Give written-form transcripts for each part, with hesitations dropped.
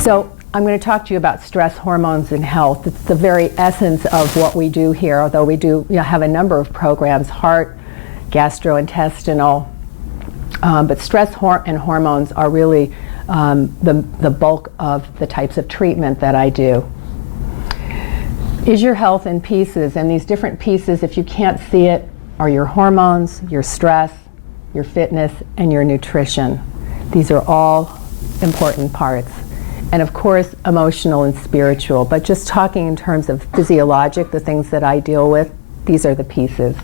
So I'm going to talk to you about stress hormones and health. It's the very essence of what we do here, although we do have a number of programs, heart, gastrointestinal, but stress and hormones are really the bulk of the types of treatment that I do. Is your health in pieces? And these different pieces, if you can't see it, are your hormones, your stress, your fitness, and your nutrition. These are all important parts. And of course, emotional and spiritual. But just talking in terms of physiologic, the things that I deal with, these are the pieces.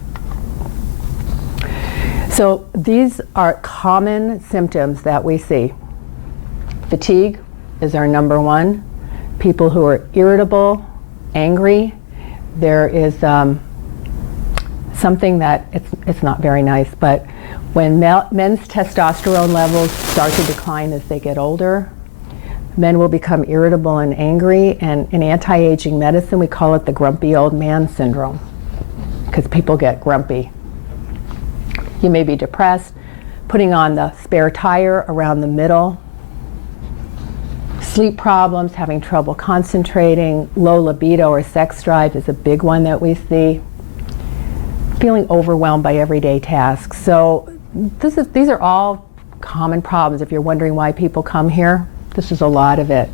So these are common symptoms that we see. Fatigue is our number one. People who are irritable, angry. There is something that it's not very nice, but when men's testosterone levels start to decline as they get older, men will become irritable and angry, and in anti-aging medicine we call it the grumpy old man syndrome, because people get grumpy. You may be depressed, putting on the spare tire around the middle, sleep problems, having trouble concentrating, low libido or sex drive is a big one that we see, feeling overwhelmed by everyday tasks. So these are all common problems. If you're wondering why people come here, this is a lot of it.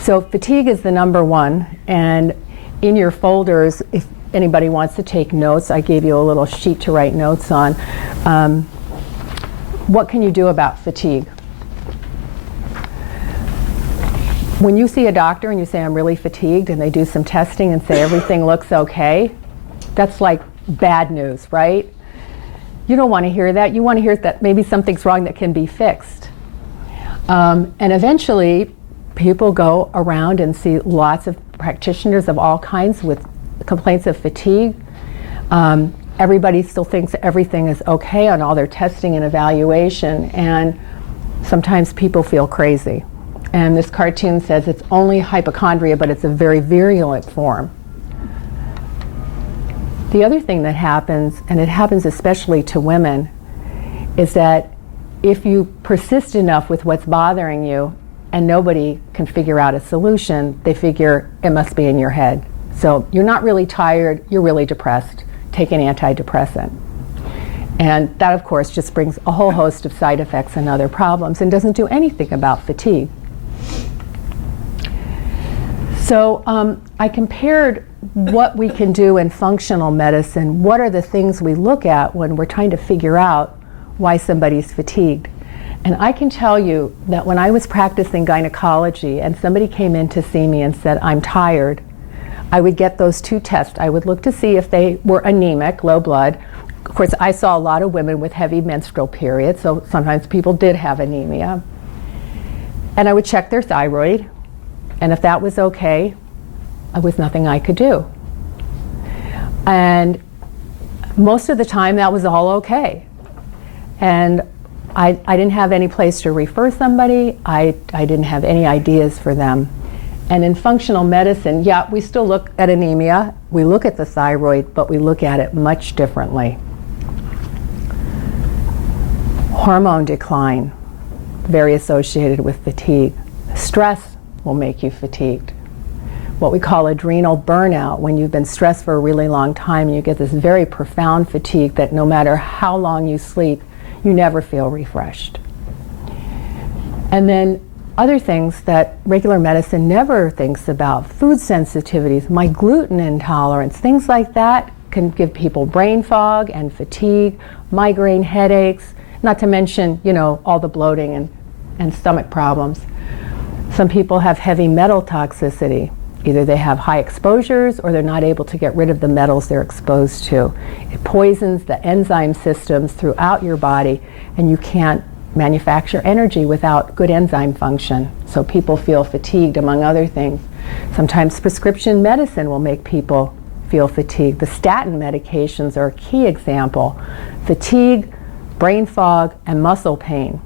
So fatigue is the number one, and in your folders, if anybody wants to take notes, I gave you a little sheet to write notes on. What can you do about fatigue? When you see a doctor and you say, I'm really fatigued, and they do some testing and say everything looks okay, that's like bad news, right? You don't want to hear that. You want to hear that maybe something's wrong that can be fixed. And eventually, people go around and see lots of practitioners of all kinds with complaints of fatigue. Everybody still thinks everything is okay on all their testing and evaluation, and sometimes people feel crazy. And this cartoon says it's only hypochondria, but it's a very virulent form. The other thing that happens, and it happens especially to women, is that if you persist enough with what's bothering you and nobody can figure out a solution, they figure it must be in your head. So you're not really tired, you're really depressed. Take an antidepressant. And that, of course, just brings a whole host of side effects and other problems and doesn't do anything about fatigue. So I compared what we can do in functional medicine. What are the things we look at when we're trying to figure out why somebody's fatigued? And I can tell you that when I was practicing gynecology and somebody came in to see me and said, I'm tired, I would get those two tests. I would look to see if they were anemic, low blood. Of course, I saw a lot of women with heavy menstrual periods, so sometimes people did have anemia. And I would check their thyroid, and if that was okay, there was nothing I could do. And most of the time that was all okay. And I didn't have any place to refer somebody. I didn't have any ideas for them. And in functional medicine, yeah, we still look at anemia, we look at the thyroid, but we look at it much differently. Hormone decline, very associated with fatigue. Stress will make you fatigued. What we call adrenal burnout, when you've been stressed for a really long time, you get this very profound fatigue that no matter how long you sleep, you never feel refreshed. And then other things that regular medicine never thinks about, food sensitivities, my gluten intolerance, things like that can give people brain fog and fatigue, migraine headaches, not to mention, all the bloating and stomach problems. Some people have heavy metal toxicity. Either they have high exposures or they're not able to get rid of the metals they're exposed to. It poisons the enzyme systems throughout your body, and you can't manufacture energy without good enzyme function. So people feel fatigued, among other things. Sometimes prescription medicine will make people feel fatigued. The statin medications are a key example. Fatigue, brain fog, and muscle pain.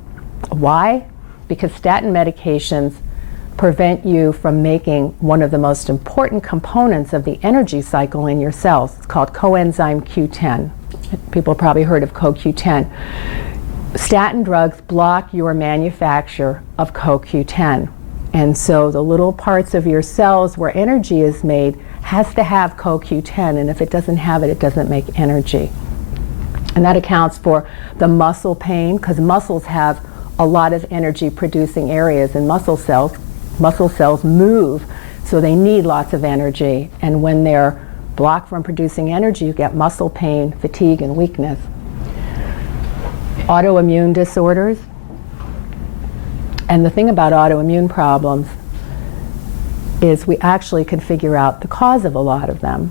Why? Because statin medications prevent you from making one of the most important components of the energy cycle in your cells. It's called coenzyme Q10. People probably heard of CoQ10. Statin drugs block your manufacture of CoQ10. And so the little parts of your cells where energy is made has to have CoQ10, and if it doesn't have it, it doesn't make energy. And that accounts for the muscle pain, because muscles have a lot of energy producing areas in muscle cells. Muscle cells move, so they need lots of energy. And when they're blocked from producing energy, you get muscle pain, fatigue, and weakness. Autoimmune disorders. And the thing about autoimmune problems is we actually can figure out the cause of a lot of them.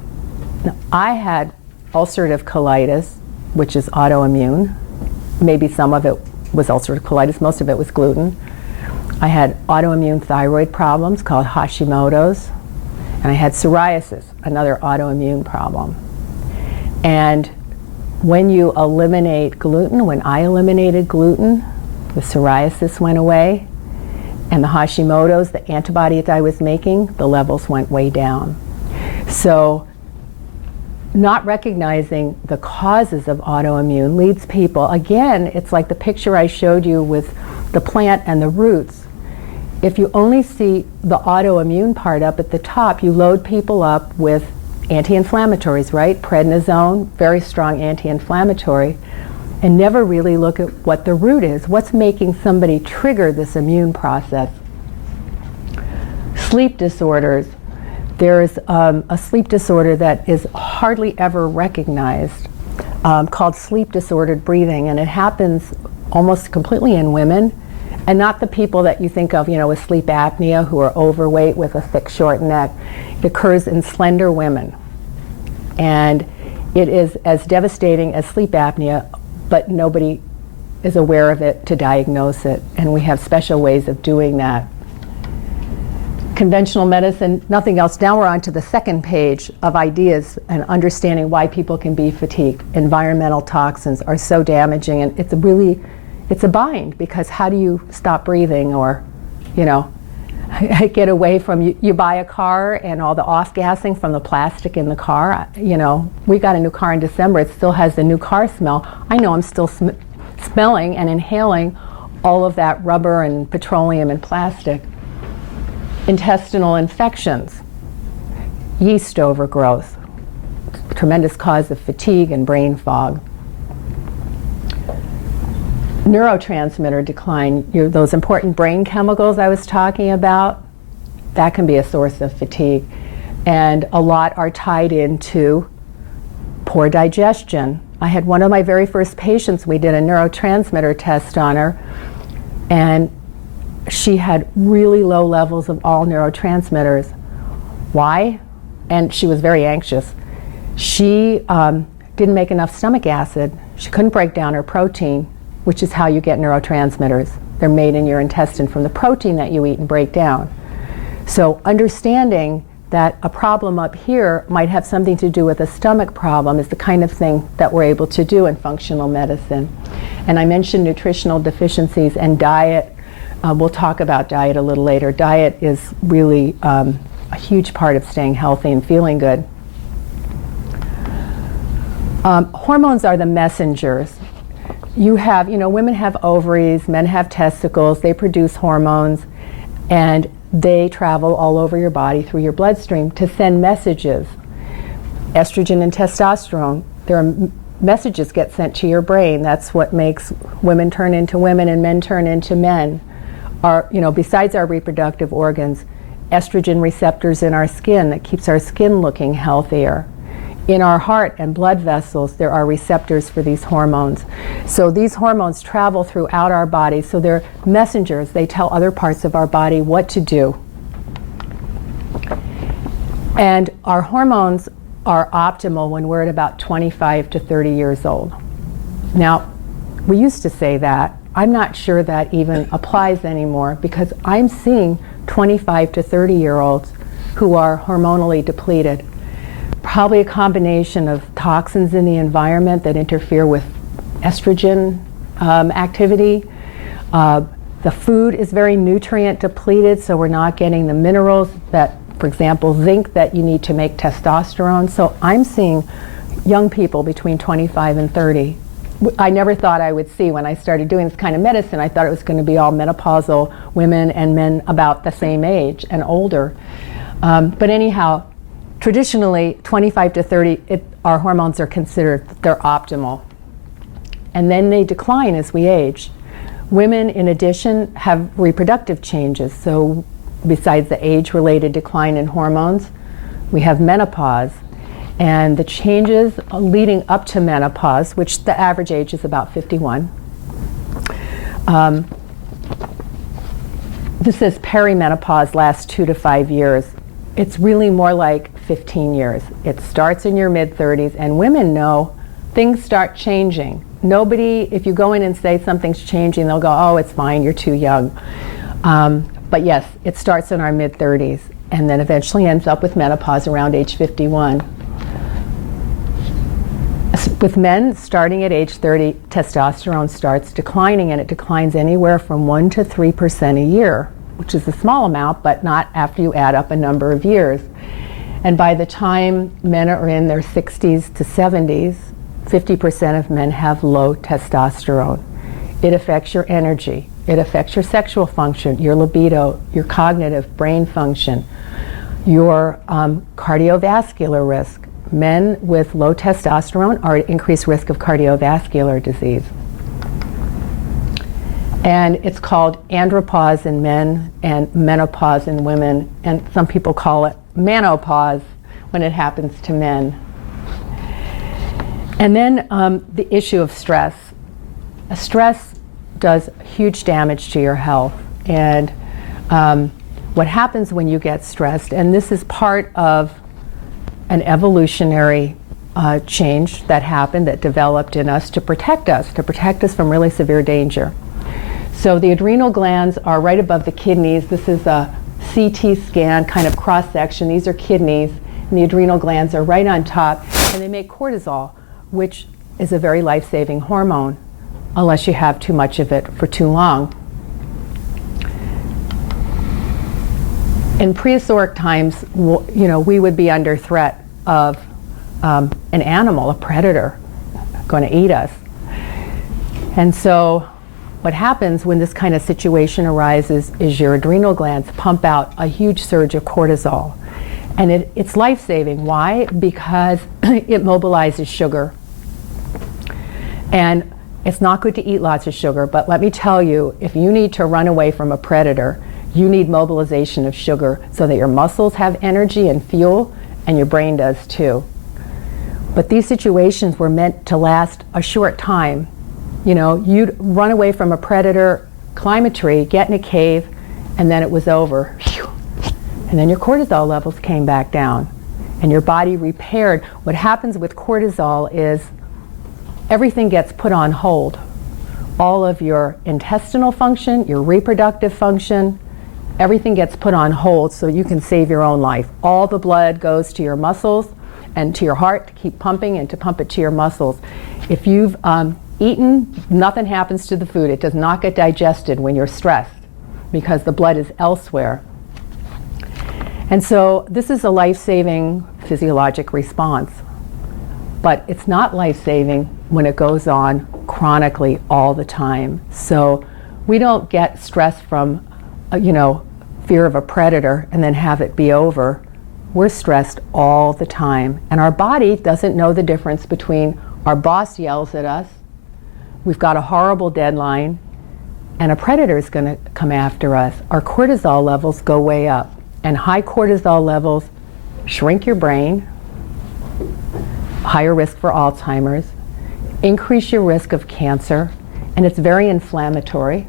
Now, I had ulcerative colitis, which is autoimmune. Maybe some of it was ulcerative colitis, most of it was gluten. I had autoimmune thyroid problems called Hashimoto's, and I had psoriasis, another autoimmune problem. And when you eliminate gluten, when I eliminated gluten, the psoriasis went away, and the Hashimoto's, the antibody that I was making, the levels went way down. So not recognizing the causes of autoimmune leads people, again, it's like the picture I showed you with the plant and the roots. If you only see the autoimmune part up at the top, you load people up with anti-inflammatories, right? Prednisone, very strong anti-inflammatory, and never really look at what the root is. What's making somebody trigger this immune process? Sleep disorders. There's a sleep disorder that is hardly ever recognized called sleep disordered breathing, and it happens almost completely in women, and not the people that you think of, with sleep apnea who are overweight with a thick, short neck. It occurs in slender women, and it is as devastating as sleep apnea, but nobody is aware of it to diagnose it, and we have special ways of doing that. Conventional medicine, nothing else. Now we're on to the second page of ideas and understanding why people can be fatigued. Environmental toxins are so damaging, and it's a bind, because how do you stop breathing or, get away from, you buy a car and all the off-gassing from the plastic in the car. We got a new car in December, it still has the new car smell. I know I'm still smelling and inhaling all of that rubber and petroleum and plastic. Intestinal infections, yeast overgrowth, tremendous cause of fatigue and brain fog. Neurotransmitter decline, those important brain chemicals I was talking about, that can be a source of fatigue. And a lot are tied into poor digestion. I had one of my very first patients, we did a neurotransmitter test on her, and she had really low levels of all neurotransmitters. Why? And she was very anxious. She didn't make enough stomach acid. She couldn't break down her protein, which is how you get neurotransmitters. They're made in your intestine from the protein that you eat and break down. So understanding that a problem up here might have something to do with a stomach problem is the kind of thing that we're able to do in functional medicine. And I mentioned nutritional deficiencies and diet. We'll talk about diet a little later. Diet is really a huge part of staying healthy and feeling good. Hormones are the messengers. Women have ovaries, men have testicles, they produce hormones, and they travel all over your body through your bloodstream to send messages. Estrogen and testosterone, messages get sent to your brain. That's what makes women turn into women and men turn into men. Besides our reproductive organs, estrogen receptors in our skin that keeps our skin looking healthier. In our heart and blood vessels, there are receptors for these hormones. So these hormones travel throughout our body, so they're messengers. They tell other parts of our body what to do. And our hormones are optimal when we're at about 25 to 30 years old. Now, we used to say that. I'm not sure that even applies anymore, because I'm seeing 25 to 30-year-olds who are hormonally depleted. Probably a combination of toxins in the environment that interfere with estrogen activity. The food is very nutrient depleted, so we're not getting the minerals that, for example, zinc that you need to make testosterone. So I'm seeing young people between 25 and 30 I never thought I would see when I started doing this kind of medicine. I thought it was going to be all menopausal women and men about the same age and older. But anyhow, traditionally, 25 to 30, our hormones are considered, they're optimal. And then they decline as we age. Women, in addition, have reproductive changes. So besides the age-related decline in hormones, we have menopause. And the changes leading up to menopause, which the average age is about 51. This says perimenopause lasts 2 to 5 years. It's really more like 15 years. It starts in your mid-30s, and women know things start changing. Nobody, if you go in and say something's changing, they'll go, oh, it's fine, you're too young. But yes, it starts in our mid-30s, and then eventually ends up with menopause around age 51. With men, starting at age 30, testosterone starts declining, and it declines anywhere from 1% to 3% a year, which is a small amount, but not after you add up a number of years. And by the time men are in their 60s to 70s, 50% of men have low testosterone. It affects your energy. It affects your sexual function, your libido, your cognitive brain function, your cardiovascular risk. Men with low testosterone are at increased risk of cardiovascular disease. And it's called andropause in men and menopause in women, and some people call it menopause when it happens to men. And then the issue of stress. Stress does huge damage to your health. And what happens when you get stressed, and this is part of an evolutionary change that happened, that developed in us to protect us from really severe danger. So the adrenal glands are right above the kidneys. This is a CT scan kind of cross section. These are kidneys, and the adrenal glands are right on top, and they make cortisol, which is a very life-saving hormone, unless you have too much of it for too long. In prehistoric times, we would be under threat of an animal, a predator, going to eat us. And so what happens when this kind of situation arises is your adrenal glands pump out a huge surge of cortisol. And it's life-saving. Why? Because it mobilizes sugar. And it's not good to eat lots of sugar, but let me tell you, if you need to run away from a predator, you need mobilization of sugar so that your muscles have energy and fuel, and your brain does too. But these situations were meant to last a short time. You'd run away from a predator, climb a tree, get in a cave, and then it was over. And then your cortisol levels came back down, and your body repaired. What happens with cortisol is everything gets put on hold. All of your intestinal function, your reproductive function, everything gets put on hold so you can save your own life. All the blood goes to your muscles and to your heart to keep pumping and to pump it to your muscles. If you've eaten, nothing happens to the food. It does not get digested when you're stressed because the blood is elsewhere. And so this is a life-saving physiologic response. But it's not life-saving when it goes on chronically all the time. So we don't get stress from fear of a predator and then have it be over. We're stressed all the time. And our body doesn't know the difference between our boss yells at us, we've got a horrible deadline, and a predator is going to come after us. Our cortisol levels go way up. And high cortisol levels shrink your brain, higher risk for Alzheimer's, increase your risk of cancer, and it's very inflammatory.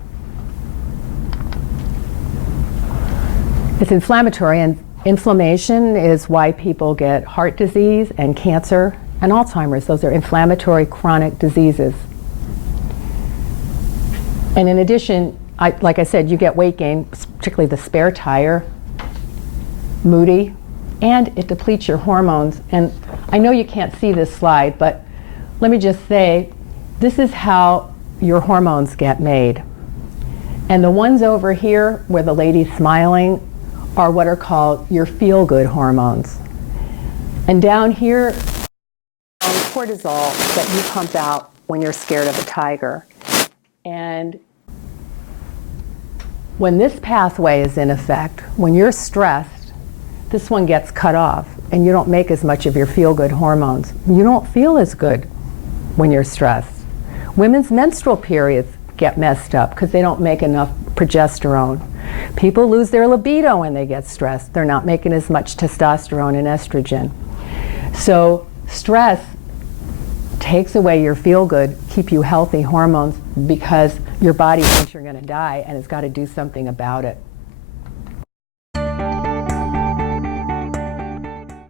It's inflammatory, and inflammation is why people get heart disease and cancer and Alzheimer's. Those are inflammatory chronic diseases. And in addition, like I said, you get weight gain, particularly the spare tire, moody, and it depletes your hormones. And I know you can't see this slide, but let me just say, this is how your hormones get made. And the ones over here where the lady's smiling are what are called your feel-good hormones. And down here, cortisol that you pump out when you're scared of a tiger. And when this pathway is in effect, when you're stressed, this one gets cut off and you don't make as much of your feel-good hormones. You don't feel as good when you're stressed. Women's menstrual periods get messed up because they don't make enough progesterone. People lose their libido when they get stressed. They're not making as much testosterone and estrogen. So stress takes away your feel-good, keep you healthy hormones because your body thinks you're going to die and it's got to do something about it.